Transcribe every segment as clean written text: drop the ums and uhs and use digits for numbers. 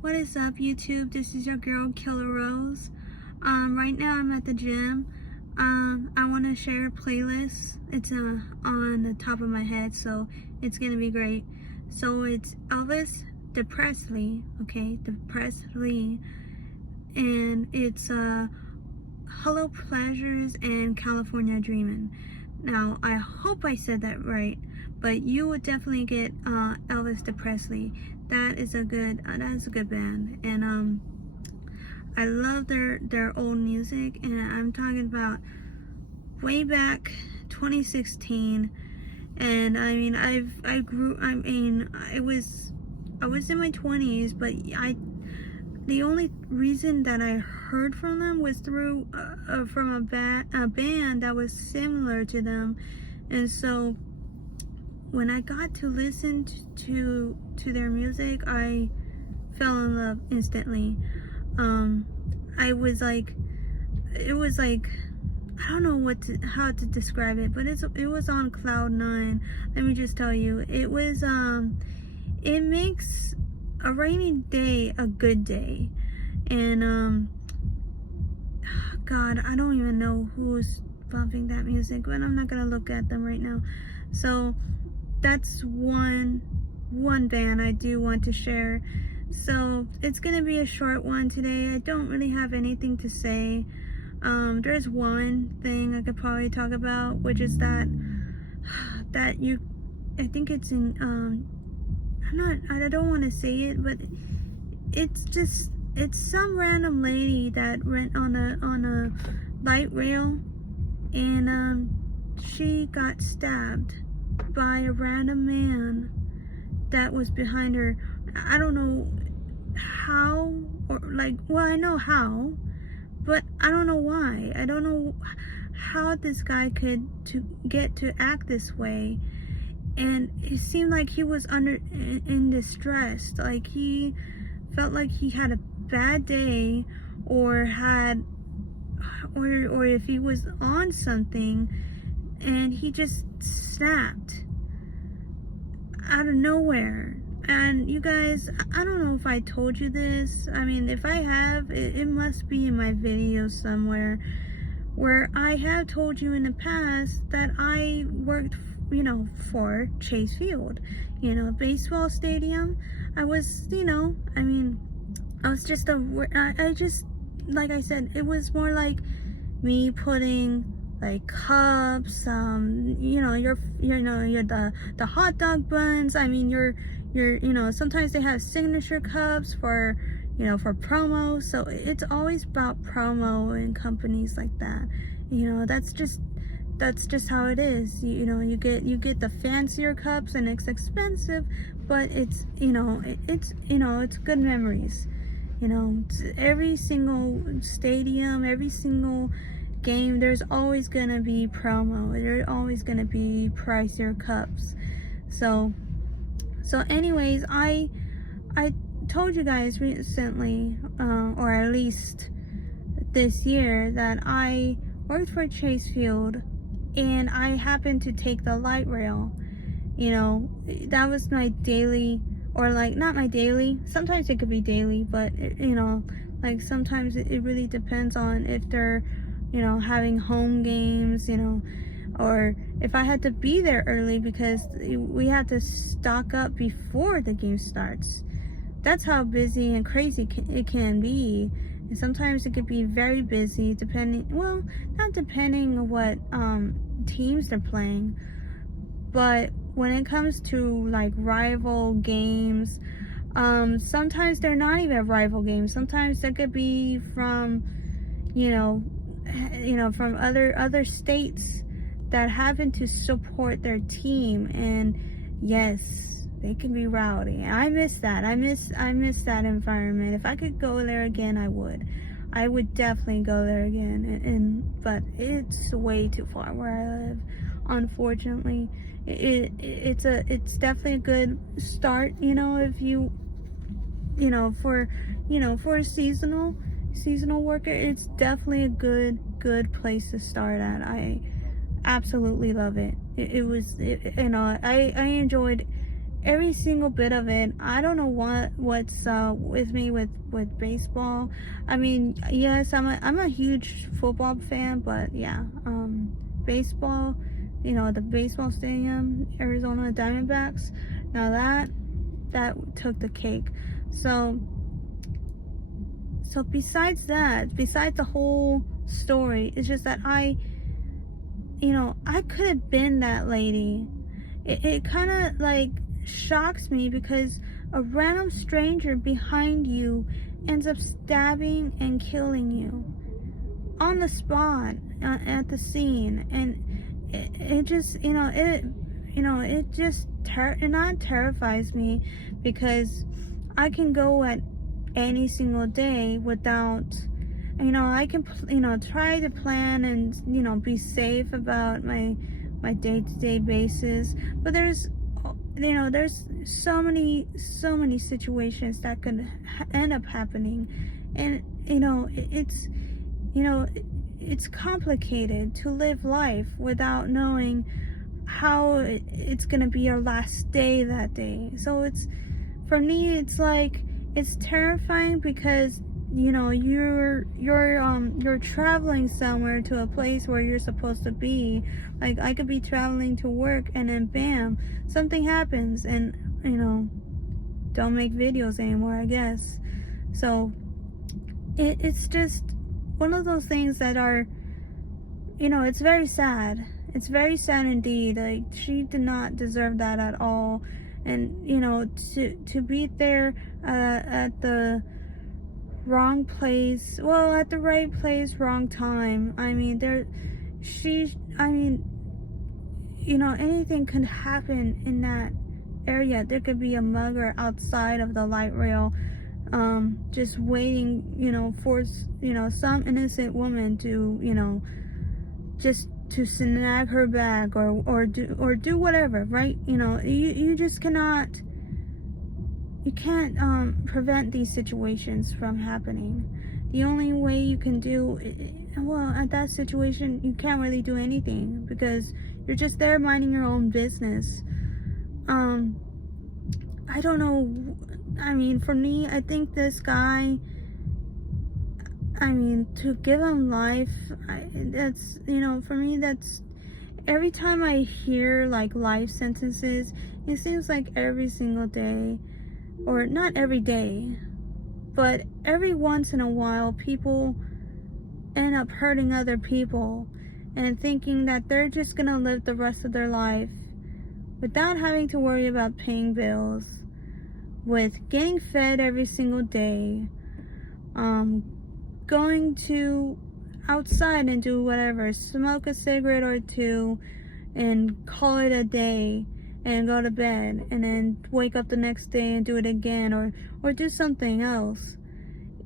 What is up, YouTube? This is your girl, Killer Rose. Right now I'm at the gym. I want to share a playlist. It's on the top of my head, so it's gonna be great. So it's Elvis Presley, okay, Presley, and it's Hello Pleasures and California Dreamin'. Now I hope I said that right, but you would definitely get Elvis Presley. That is a good band, and I love their old music, and I'm talking about way back 2016. And I mean, I was in my 20s, but the only reason that I heard from them was through from a band that was similar to them. And so when I got to listen to their music, I fell in love instantly. I was like, it was like, I don't know how to describe it, but it was on cloud nine. Let me just tell you, it was it makes a rainy day a good day. And God, I don't even know who's bumping that music, but I'm not gonna look at them right now. So that's one band I do want to share. So it's gonna be a short one today. I don't really have anything to say. There's one thing I could probably talk about, which is that I think it's in I don't want to say it, but it's some random lady that went on a light rail, and she got stabbed by a random man that was behind her. I don't know how, or like, well, I know how, but I don't know why. I don't know how this guy could get to act this way. And it seemed like he was in distress. Like he felt like he had a bad day, or if he was on something, and he just snapped out of nowhere. And you guys, I don't know if I told you this. I mean, if I have, it must be in my videos somewhere, where I have told you in the past that I worked, for Chase Field, baseball stadium. I was, I was just I just, like I said, it was more like me putting like cups, you're the hot dog buns. I mean, you're sometimes they have signature cups for for promo. So it's always about promo and companies like that. That's just how it is. You get the fancier cups, and it's expensive, but it's it's good memories. Every single stadium, every single game, there's always gonna be promo. There's always gonna be pricier cups. So anyways, I told you guys recently, or at least this year, that I worked for Chase Field, and I happened to take the light rail. That was my daily, or like, not my daily, sometimes it could be daily, but like sometimes it really depends on if they're having home games, or if I had to be there early because we had to stock up before the game starts. That's how busy and crazy it can be. And sometimes it could be very busy, not depending on what teams they're playing, but when it comes to like rival games, sometimes they're not even rival games. Sometimes they could be from from other states that happen to support their team. And yes, they can be rowdy. I miss that. I miss that environment. If I could go there again, I would definitely go there again. But it's way too far where I live, unfortunately. It's definitely a good start, if you for a seasonal worker. It's definitely a good place to start at. I absolutely love it. I enjoyed every single bit of it. I don't know what's with me with baseball. I mean, yes, I'm a huge football fan, but yeah, baseball, the baseball stadium, Arizona Diamondbacks. Now that took the cake. So besides that, besides the whole story, it's just that I could have been that lady. It kind of like shocks me because a random stranger behind you ends up stabbing and killing you on the spot, at the scene. And it just it just it not terrifies me, because I can go at any single day without, I can try to plan and be safe about my day-to-day basis, but there's so many situations that could end up happening. And it's complicated to live life without knowing how it's gonna be your last day that day. So for me, it's like, it's terrifying because you're traveling somewhere to a place where you're supposed to be. Like, I could be traveling to work and then bam, something happens, and don't make videos anymore, I guess. So it's just one of those things that are, it's very sad. It's very sad indeed. Like, she did not deserve that at all. And to be there at the wrong place, well, at the right place, wrong time. I mean, anything could happen in that area. There could be a mugger outside of the light rail, just waiting, for, some innocent woman to, just to snag her bag or do whatever, right? You just cannot, you can't prevent these situations from happening. The only way you can do, well, at that situation, you can't really do anything because you're just there minding your own business. I don't know. I mean, for me, I think this guy, to give him life, that's, for me, that's, every time I hear like life sentences, it seems like every single day, or not every day, but every once in a while, people end up hurting other people and thinking that they're just gonna live the rest of their life without having to worry about paying bills, with getting fed every single day, going to outside and do whatever, smoke a cigarette or two and call it a day and go to bed, and then wake up the next day and do it again, or do something else.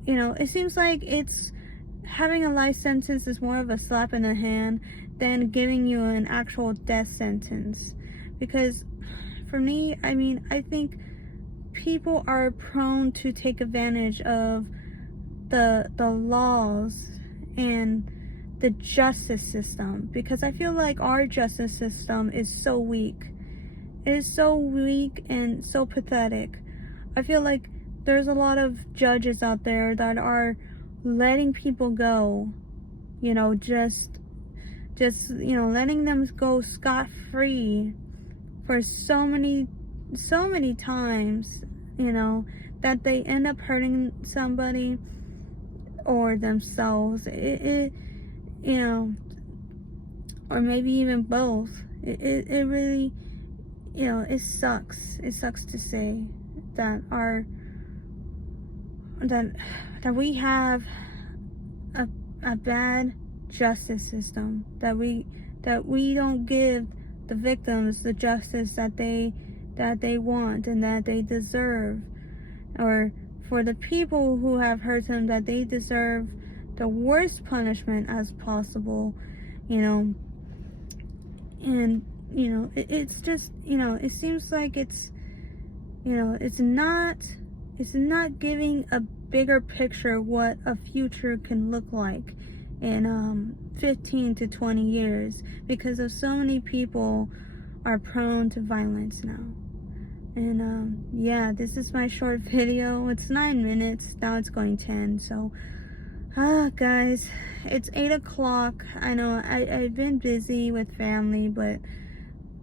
It seems like it's, having a life sentence is more of a slap in the hand than giving you an actual death sentence. Because for me, I think people are prone to take advantage of the laws and the justice system, because I feel like our justice system is so weak. It is so weak and so pathetic. I feel like there's a lot of judges out there that are letting people go, just letting them go scot-free for so many times, that they end up hurting somebody or themselves. Or maybe even both. It really, it sucks. It sucks to say that that we have a bad justice system, that we don't give the victims the justice that they want and that they deserve, or for the people who have hurt them, that they deserve the worst punishment as possible, and it's just, it seems like it's not giving a bigger picture what a future can look like in 15 to 20 years, because of so many people are prone to violence now. And yeah, this is my short video. It's 9 minutes. Now it's going 10. So guys, it's 8 o'clock. I know I've been busy with family, but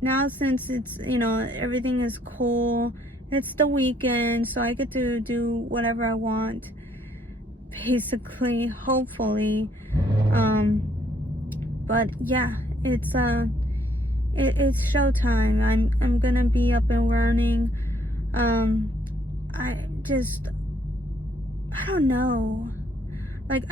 now since it's, everything is cool, it's the weekend, so I get to do whatever I want, basically, hopefully. But yeah, it's showtime. I'm gonna be up and running. I don't know. Like,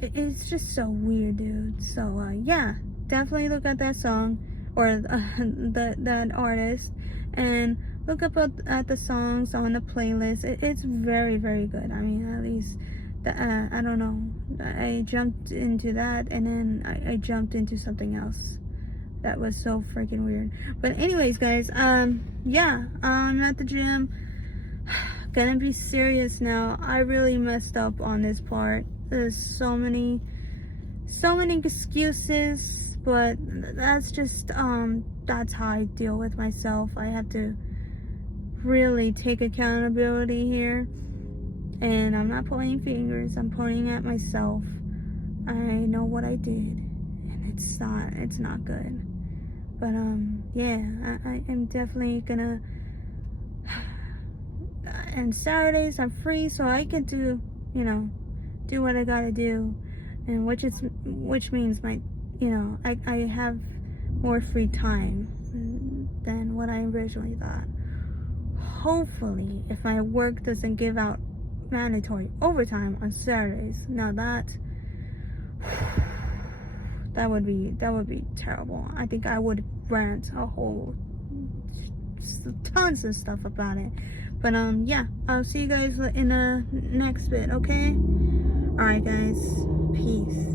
it's just so weird, dude. So yeah, definitely look at that song, or that artist, and look up at the songs on the playlist. It's very, very good. I mean, at least I don't know, I jumped into that, and then I jumped into something else that was so freaking weird. But anyways, guys, yeah, I'm at the gym. Gonna be serious now. I really messed up on this part. There's so many excuses, but that's just that's how I deal with myself. I have to really take accountability here, and I'm not pointing fingers, I'm pointing at myself. I know what I did, and it's not good. But yeah, I am definitely gonna, and Saturdays I'm free, so I can do what I gotta do, and which means I have more free time than what I originally thought. Hopefully, if my work doesn't give out mandatory overtime on Saturdays, now that would be terrible. I think I would rant tons of stuff about it. But yeah, I'll see you guys in the next bit, okay? Alright guys, peace.